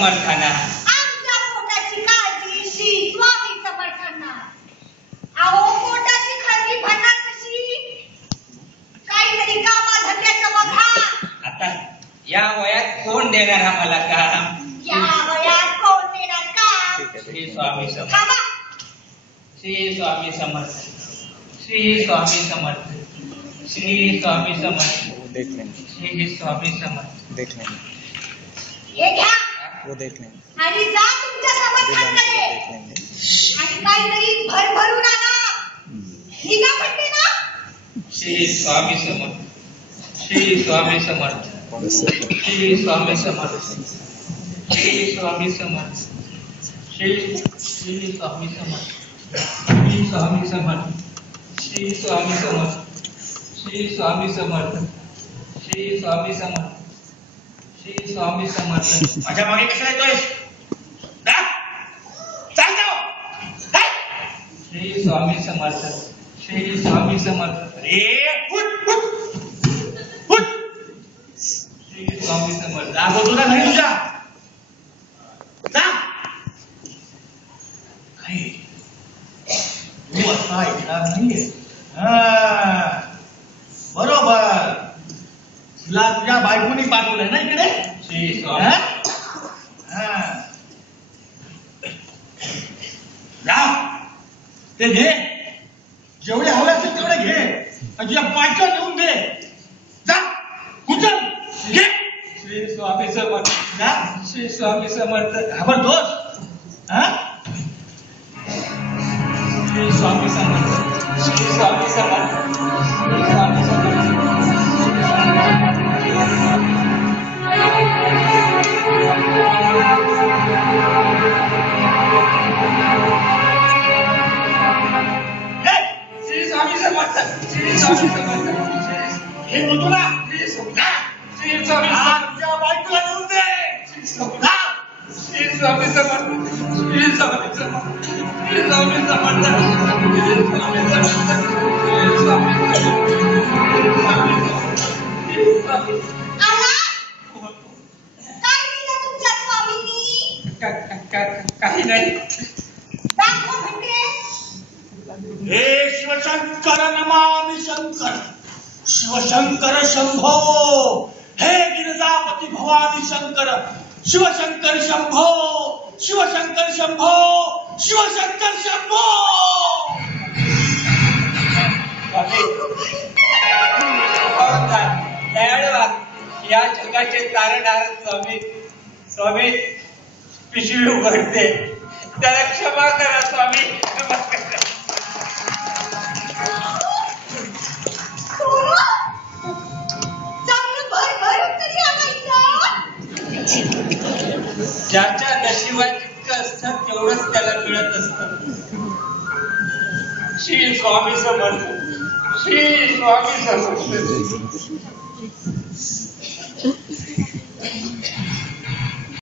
समर्थाना आमच्या पोटाची काळजी श्री स्वामी समर्थांना. अहो पोटाची काळजी भरणार कशी? काहीतरी कामाधंद्याचं बघा. आता या वयात कोण देणार आम्हाला काम? या वयात कोण देणार काम? श्री स्वामी समर्थ, थांबा. श्री स्वामी समर्थ, श्री स्वामी समर्थ, श्री स्वामी समर्थ, देख लेंगे, श्री स्वामी समर्थ. देख लेंगे, हे घ्या वो देख लेंगे, आणि जा तुमच्या समर्थांकडे देख लेंगे. आणि काहीतरी भरभरून आणा. निघा म्हणते ना. श्री स्वामी समर्थ, श्री स्वामी समर्थ, श्री स्वामी समर्थ, श्री स्वामी समर्थ, श्री स्वामी समर्थ, श्री स्वामी समर्थ, श्री स्वामी समर्थ, श्री स्वामी समर्थ, श्री स्वामी समर्थ, श्री स्वामी समर्थ. माझ्या मागे कशाला येतोयस? चाल जाओ. श्री स्वामी समर्थ, श्री स्वामी समर्थ. अरे फुट श्री स्वामी समर्थ. दाखव तुला नाही तुझ्या. जा. काय तू असा ऐकणार नाहीये. बरोबर, तुला तुझ्या बायकोनी पाठवलंय ना इकडे. श्री स्वामी. जा ते घे, जेवढे हवे असतील तेवढे घे आणि तुझ्या बायका नेऊन दे. जा कुठं घे. श्री स्वामी समर्थ. जा. श्री स्वामी समर्थ. घाबरतोस? श्री स्वामी समर्थ, श्री स्वामी समर्थ, श्री स्वामी समर्थ. श्री स्वामी समर्थ, श्री स्वामी समर्थ. हे बोलतो ना. श्री स्वामी आमच्या बायकोला नेऊन दे. श्री स्वामी समर्थ, श्री स्वामी समर्थ, श्री स्वामी समर्थ, श्री स्वामी समर्थ, श्री स्वामी समर्थ. आला? काय दिलं तुमच्या स्वामींनी? काही नाही. दाखव म्हणते. हे शिवशंकर नमामि शंकर, शिवशंकर शंभो. हे गिरिजापती भवानी शंकर, शिवशंकर शंभो, शिवशंकर शंभो, शिवशंकर शंभो. या जगाचे तारणहार स्वामी. स्वामी पिशवी उघडते, त्याला क्षमा करा स्वामी. नमस्कार. ज्याच्या नशिबात जितकं असतं तेवढंच त्याला मिळत असतं. श्री स्वामी समर्थ, श्री स्वामी समर्थ.